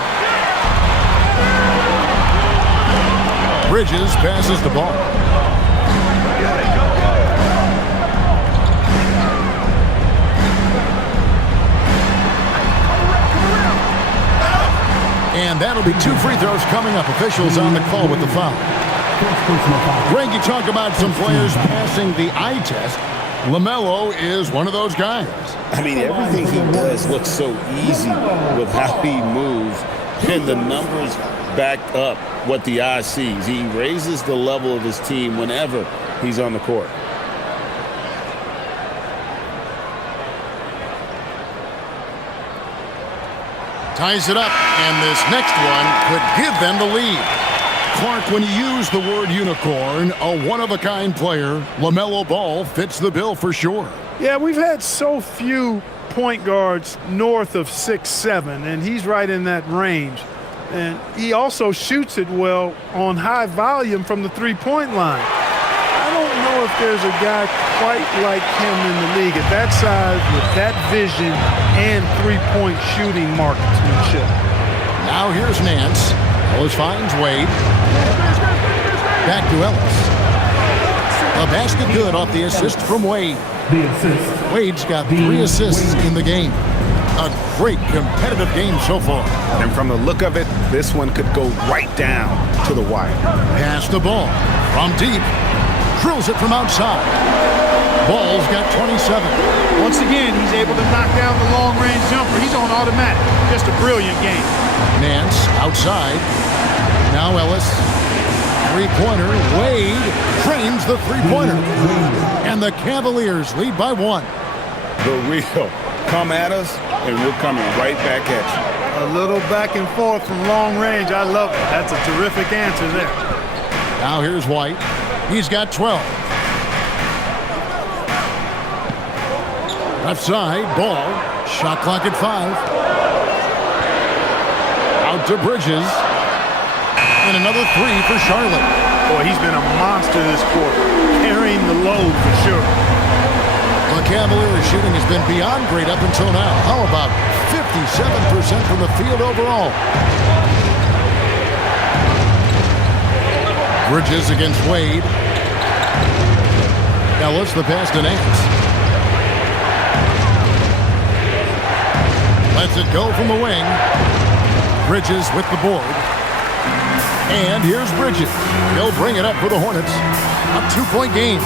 Bridges passes the ball. And that'll be 2 free throws coming up. Officials on the call with the foul. Greg, you talk about some players passing the eye test. LaMelo is one of those guys. I mean, everything he does looks so easy with how he moves, and the numbers back up what the eye sees. He raises the level of his team whenever he's on the court. Ties it up, and this next one could give them the lead. Clark, when you use the word unicorn, a one-of-a-kind player, LaMelo Ball fits the bill for sure. Yeah, we've had so few point guards north of 6'7", and he's right in that range. And he also shoots it well on high volume from the three-point line. I don't know if there's a guy quite like him in the league at that size with that vision and three-point shooting marksmanship. Now here's Nance. Ellis finds Wade. Back to Ellis. A basket good off the assist from Wade. Wade's got 3 assists in the game. A great competitive game so far. And from the look of it, this one could go right down to the wire. Pass the ball from deep. Drills it from outside. Ball's got 27. Once again, he's able to knock down the long-range jumper. He's on automatic. Just a brilliant game. Nance outside. Now Ellis. Three-pointer. Wade frames the three-pointer. And the Cavaliers lead by 1. The real. Come at us, and we're coming right back at you. A little back and forth from long range. I love it. That's a terrific answer there. Now here's White. He's got 12. Left side, Ball. Shot clock at 5. Out to Bridges. And another 3 for Charlotte. Boy, he's been a monster this quarter, carrying the load for sure. The Cavaliers shooting has been beyond great up until now. How about 57% from the field overall? Bridges against Wade. Ellis, the pass to Nance. Lets it go from the wing. Bridges with the board. And here's Bridges. He'll bring it up for the Hornets. A 2-point game.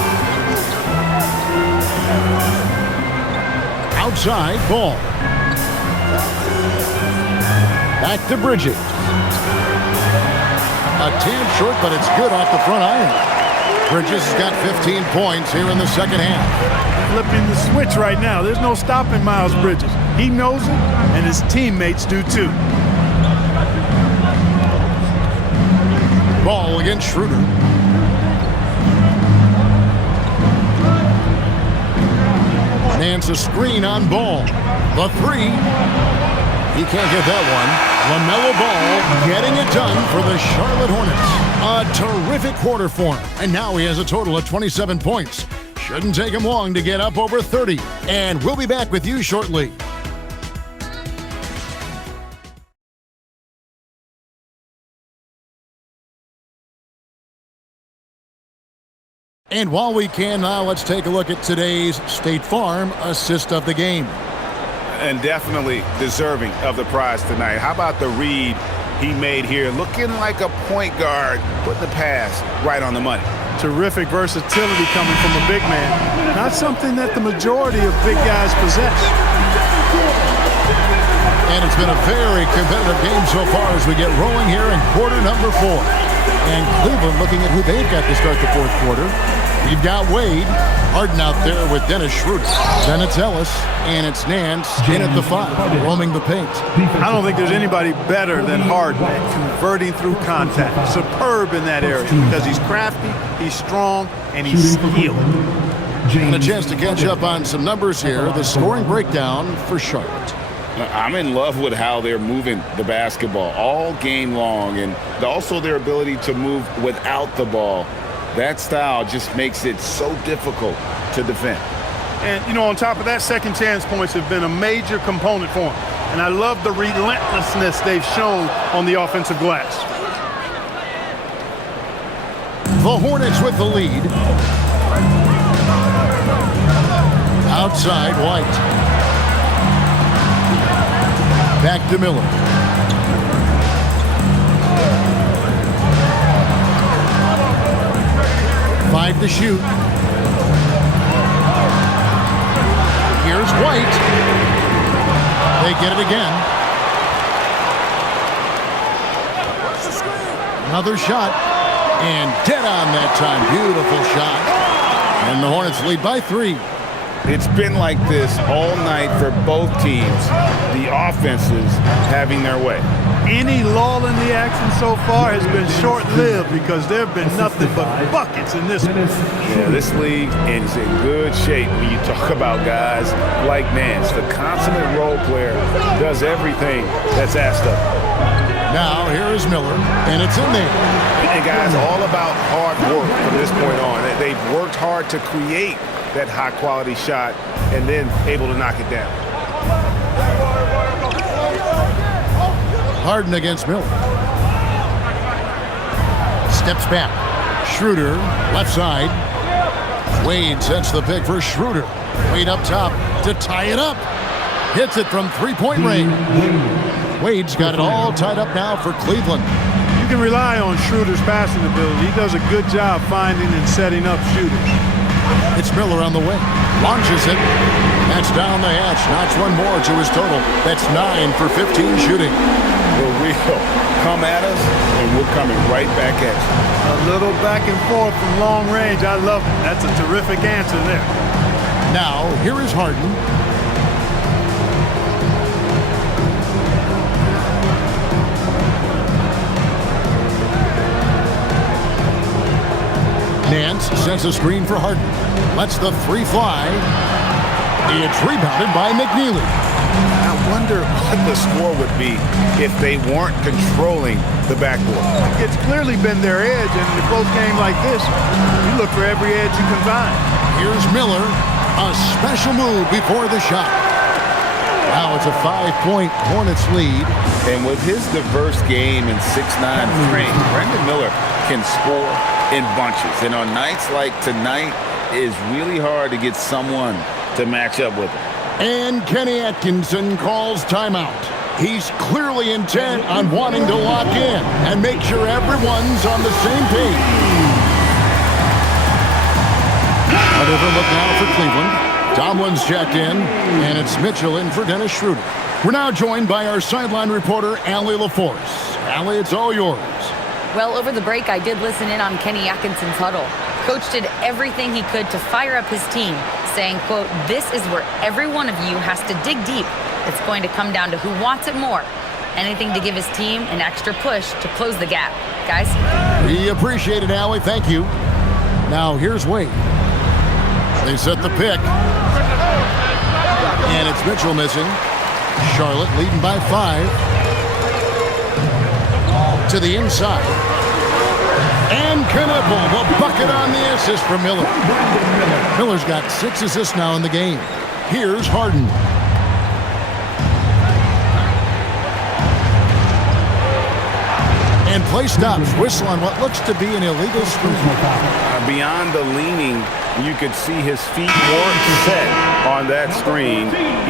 Outside, Ball. Back to Bridges. A tad short, but it's good off the front iron. Bridges has got 15 points here in the second half. Flipping the switch right now. There's no stopping Miles Bridges. He knows it, and his teammates do too. Ball against Schroeder. Nance a screen on Ball. The three. He can't get that one. LaMelo Ball getting it done for the Charlotte Hornets. A terrific quarter for him. And now he has a total of 27 points. Shouldn't take him long to get up over 30. And we'll be back with you shortly. And while we can now, let's take a look at today's State Farm assist of the game. And definitely deserving of the prize tonight. How about the read he made here? Looking like a point guard, putting the pass right on the money. Terrific versatility coming from a big man. Not something that the majority of big guys possess. And it's been a very competitive game so far as we get rolling here in quarter number 4. And Cleveland looking at who they've got to start the fourth quarter. We've got Wade. Harden out there with Dennis Schroeder. Then it's Ellis, and it's Nance in at the 5, roaming the paint. I don't think there's anybody better than Harden at converting through contact. Superb in that area because he's crafty, he's strong, and he's skilled. And a chance to catch up on some numbers here. The scoring breakdown for Charlotte. I'm in love with how they're moving the basketball all game long, and also their ability to move without the ball. That style just makes it so difficult to defend. And, you know, on top of that, second chance points have been a major component for them. And I love the relentlessness they've shown on the offensive glass. The Hornets with the lead. Outside, White. Back to Miller. Five to shoot. Here's White. They get it again. Another shot. And dead on that time. Beautiful shot. And the Hornets lead by 3. It's been like this all night for both teams. The offenses having their way. Any lull in the action so far has been short-lived because there have been nothing but buckets in this one. Yeah, this league is in good shape when you talk about guys like Nance. The consummate role player does everything that's asked of him. Now here is Miller, and it's in there. And guys, all about hard work from this point on. They've worked hard to create that high-quality shot and then able to knock it down. Harden against Miller. Steps back. Schroeder, left side. Wade sets the pick for Schroeder. Wade up top to tie it up. Hits it from three-point range. Wade's got it all tied up now for Cleveland. You can rely on Schroeder's passing ability. He does a good job finding and setting up shooters. It's Miller on the wing. Launches it. That's down the hatch. Knocks one more to his total. That's 9 for 15 shooting. For real. Come at us, and we're coming right back at you. A little back and forth from long range. I love it. That's a terrific answer there. Now, here is Harden. Nance sets a screen for Harden. Lets the 3 fly. It's rebounded by McNeely. I wonder what the score would be if they weren't controlling the backboard. It's clearly been their edge, and in a close game like this, you look for every edge you can find. Here's Miller. A special move before the shot. Now it's a 5-point Hornets lead. And with his diverse game and 6'9" frame, Brandon Miller can score in bunches. And on nights like tonight, is really hard to get someone to match up with him. And Kenny Atkinson calls timeout. He's clearly intent on wanting to lock in and make sure everyone's on the same page. A different look now for Cleveland. Tomlin's checked in, and it's Mitchell in for Dennis Schroeder. We're now joined by our sideline reporter, Allie LaForce. Allie, it's all yours. Well, over the break, I did listen in on Kenny Atkinson's huddle. Coach did everything he could to fire up his team, saying, quote, "This is where every one of you has to dig deep. It's going to come down to who wants it more. Anything to give his team an extra push to close the gap." Guys? We appreciate it, Allie. Thank you. Now, here's Wade. They set the pick. And it's Mitchell missing. Charlotte leading by 5. To the inside. And Knueppel, the bucket on the assist from Miller. Miller's got 6 assists now in the game. Here's Harden. And play stops. Whistle on what looks to be an illegal screen. Beyond the leaning, you could see his feet weren't set on that screen.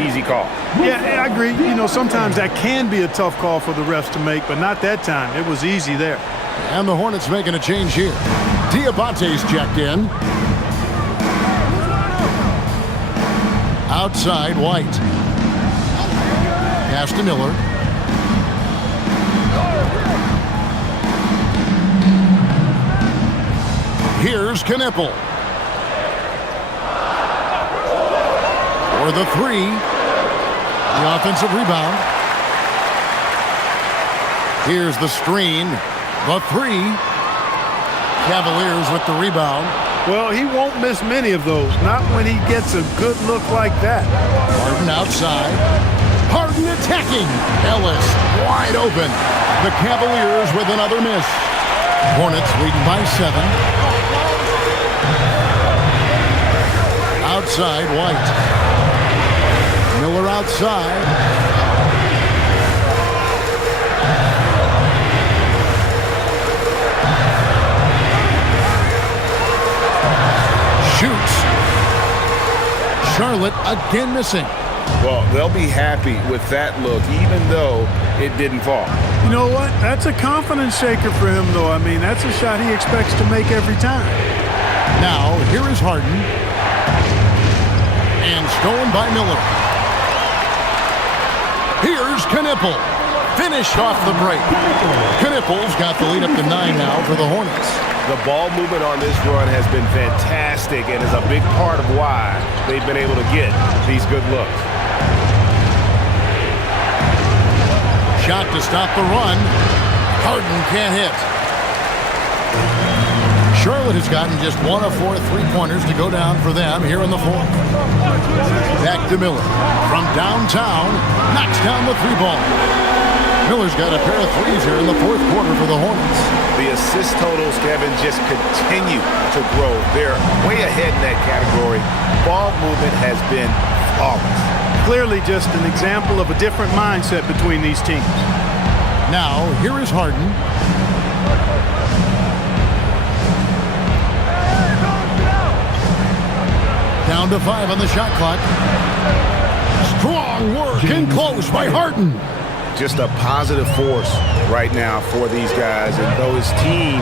Easy call. Yeah, I agree. You know, sometimes that can be a tough call for the refs to make, but not that time. It was easy there. And the Hornets making a change here. Diabate's checked in. Outside, White. Pass to Miller. Here's Knueppel. For the 3. The offensive rebound. Here's the screen. The 3. Cavaliers with the rebound. Well, he won't miss many of those. Not when he gets a good look like that. Harden outside. Harden attacking. Ellis wide open. The Cavaliers with another miss. Hornets leading by 7. Outside, White. Miller outside. Shoots. Charlotte again missing. Well, they'll be happy with that look, even though it didn't fall. You know what? That's a confidence shaker for him, though. I mean, that's a shot he expects to make every time. Now, here is Harden. And stolen by Miller. Here's Knueppel. Finished off the break. Knueppel's got the lead up to 9 now for the Hornets. The ball movement on this run has been fantastic and is a big part of why they've been able to get these good looks. Shot to stop the run. Harden can't hit. Charlotte has gotten just 1 of 4 three-pointers to go down for them here in the 4th. Back to Miller. From downtown, knocks down the 3-ball. Miller's got a pair of threes here in the 4th quarter for the Hornets. The assist totals, Kevin, just continue to grow. They're way ahead in that category. Ball movement has been flawless. Clearly just an example of a different mindset between these teams. Now, here is Harden. Down to 5 on the shot clock. Strong work and close by Harden. Just a positive force right now for these guys. And though his team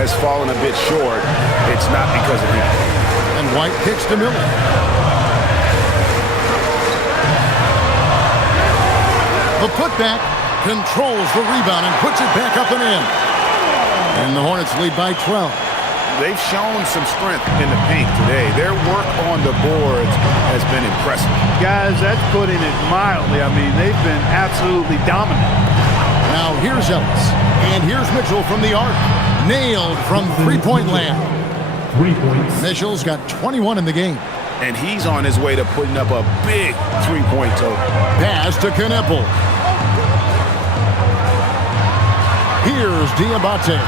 has fallen a bit short, it's not because of him. And White kicks to Miller. The putback controls the rebound and puts it back up and in. And the Hornets lead by 12. They've shown some strength in the paint today. Their work on the boards has been impressive. Guys, that's putting it mildly. I mean, they've been absolutely dominant. Now here's Ellis. And here's Mitchell from the arc. Nailed from three-point land. 3 points. Mitchell's got 21 in the game. And he's on his way to putting up a big three-point total. Pass to Knueppel. Here's Diabate.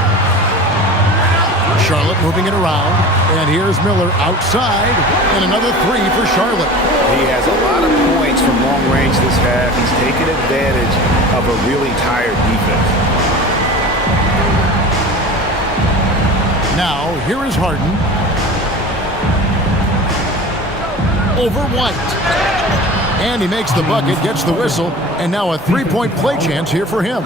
Charlotte moving it around. And here's Miller outside. And another 3 for Charlotte. He has a lot of points from long range this half. He's taken advantage of a really tired defense. Now, here is Harden. over White. And he makes the bucket, gets the whistle, and now a three-point play chance here for him.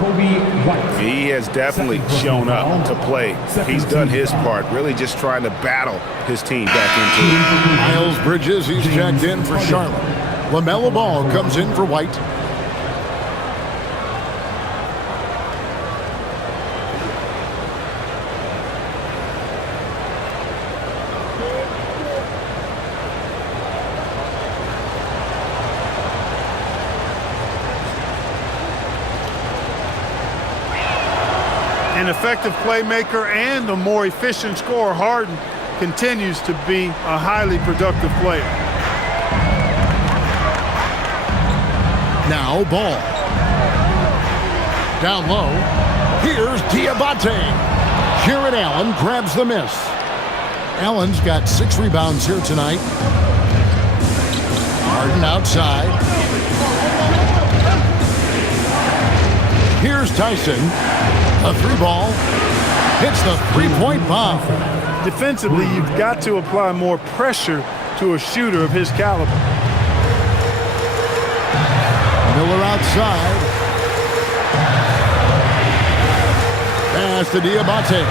He has definitely shown up to play. He's done his part, really just trying to battle his team back into it. Miles Bridges, he's checked in for Charlotte. LaMelo Ball comes in for White. An effective playmaker and a more efficient scorer, Harden continues to be a highly productive player. Now Ball. Down low. Here's Diabate. Jared Allen grabs the miss. Allen's got 6 rebounds here tonight. Harden outside. Here's Tyson. A 3-ball. Hits the 3-point bomb. Defensively, you've got to apply more pressure to a shooter of his caliber. Miller outside. Pass to Diabate.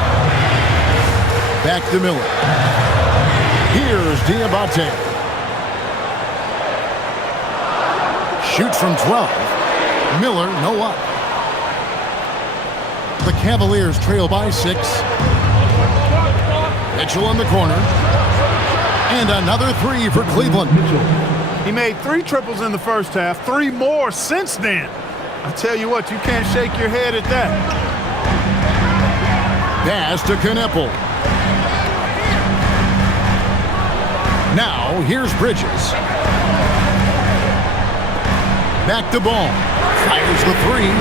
Back to Miller. Here's Diabate. Shoots from 12. Miller, no up. The Cavaliers trail by 6. Mitchell in the corner. And another 3 for Cleveland. He made 3 triples in the first half, 3 more since then. I tell you what, you can't shake your head at that. Pass to Kneppel. Now, here's Bridges. Back to Ball. Fires the 3.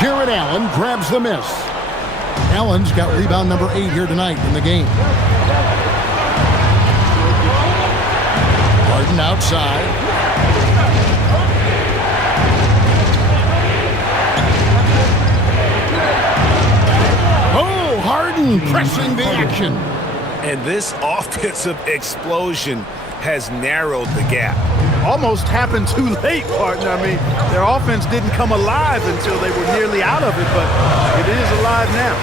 Jared Allen grabs the miss. Allen's got rebound number 8 here tonight in the game. Harden outside. Oh, Harden pressing the action. And this offensive explosion has narrowed the gap. Almost happened too late, partner. I mean, their offense didn't come alive until they were nearly out of it, but it is alive now.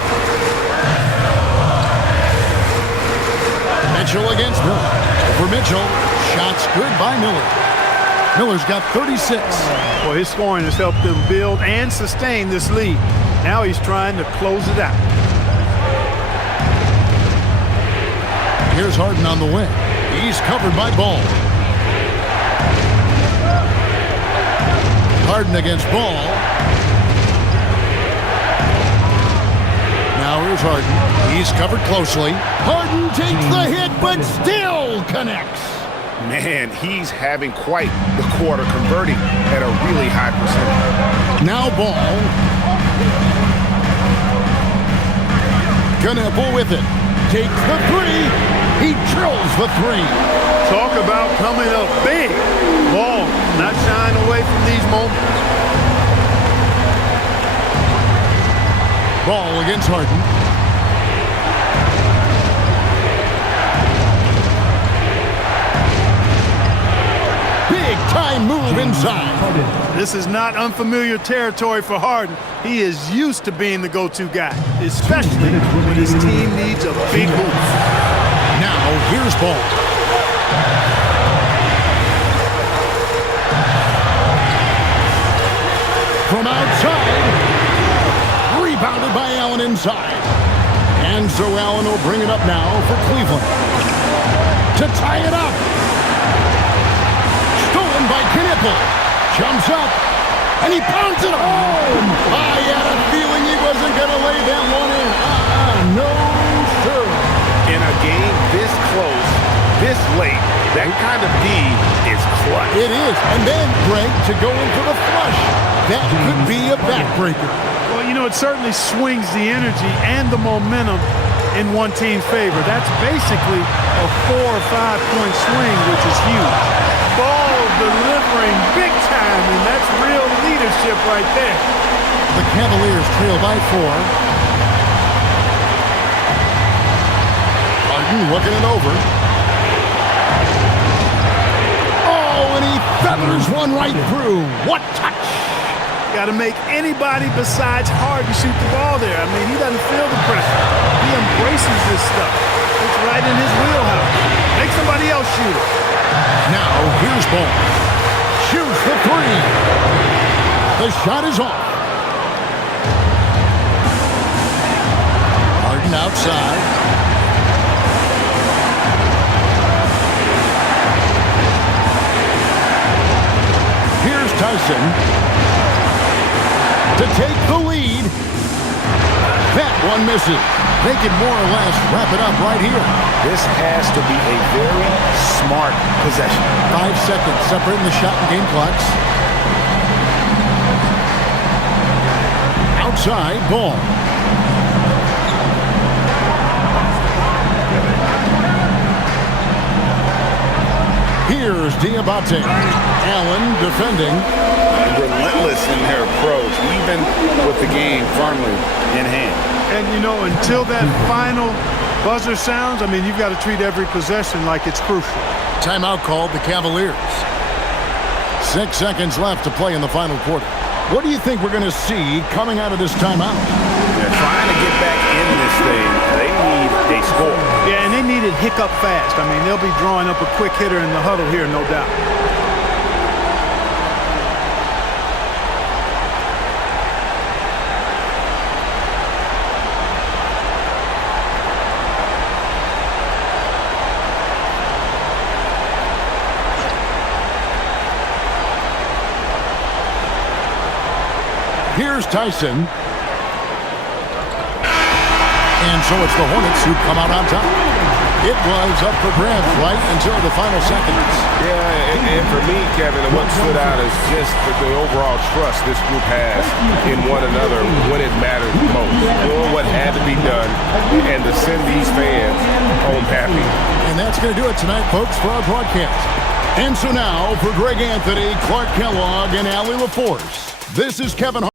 Mitchell against Miller. For Mitchell, shots good by Miller. Miller's got 36. Well, his scoring has helped them build and sustain this lead. Now he's trying to close it out. Here's Harden on the wing. He's covered by Ball. Harden against Ball. Now here's Harden. He's covered closely. Harden takes the hit, but still connects. Man, he's having quite the quarter, converting at a really high percentage. Now Ball. Kneppel with it. Takes the 3. He drills the 3. Talk about coming up big. Ball not shying away from these moments. Ball against Harden. Big time move inside. This is not unfamiliar territory for Harden. He is used to being the go-to guy, especially when his team needs a big move. Now here's Ball. From outside, rebounded by Allen inside. And so Allen will bring it up now for Cleveland. To tie it up. Stolen by Kneppel. Jumps up, and he pounds it home. I had a feeling he wasn't going to lay that one in. No, sir. In a game this close, this late, that kind of D is clutch. It is. And then, Greg, to go in for the flush. That could be a backbreaker. Well, you know, it certainly swings the energy and the momentum in one team's favor. That's basically a 4 or 5 point swing, which is huge. Ball delivering big time, and that's real leadership right there. The Cavaliers trail by 4. Harden looking it over. Feathers one right through. What touch! Got to make anybody besides Harden shoot the ball there. I mean, he doesn't feel the pressure. He embraces this stuff. It's right in his wheelhouse. Make somebody else shoot it. Now, here's Ball. Shoots the three. The shot is off. Harden outside. Here's Tyson to take the lead. That one misses. They can more or less wrap it up right here. This has to be a very smart possession. 5 seconds separating the shot and game clocks. Outside, Ball. Here's Diabate. Allen defending. Relentless in their approach, even with the game firmly in hand. And, you know, until that final buzzer sounds, I mean, you've got to treat every possession like it's crucial. Timeout called the Cavaliers. 6 seconds left to play in the final quarter. What do you think we're going to see coming out of this timeout? They're trying to get back in this thing. They need a score. Yeah, and they need it hiccup fast. I mean, they'll be drawing up a quick hitter in the huddle here, no doubt. Here's Tyson. And so it's the Hornets who come out on top. It was up for grabs right until the final seconds. Yeah, and for me, Kevin, what stood out is just the overall trust this group has in one another when it matters most. Doing what had to be done and to send these fans home happy. And that's going to do it tonight, folks, for our broadcast. And so now, for Greg Anthony, Clark Kellogg, and Allie LaForce, this is Kevin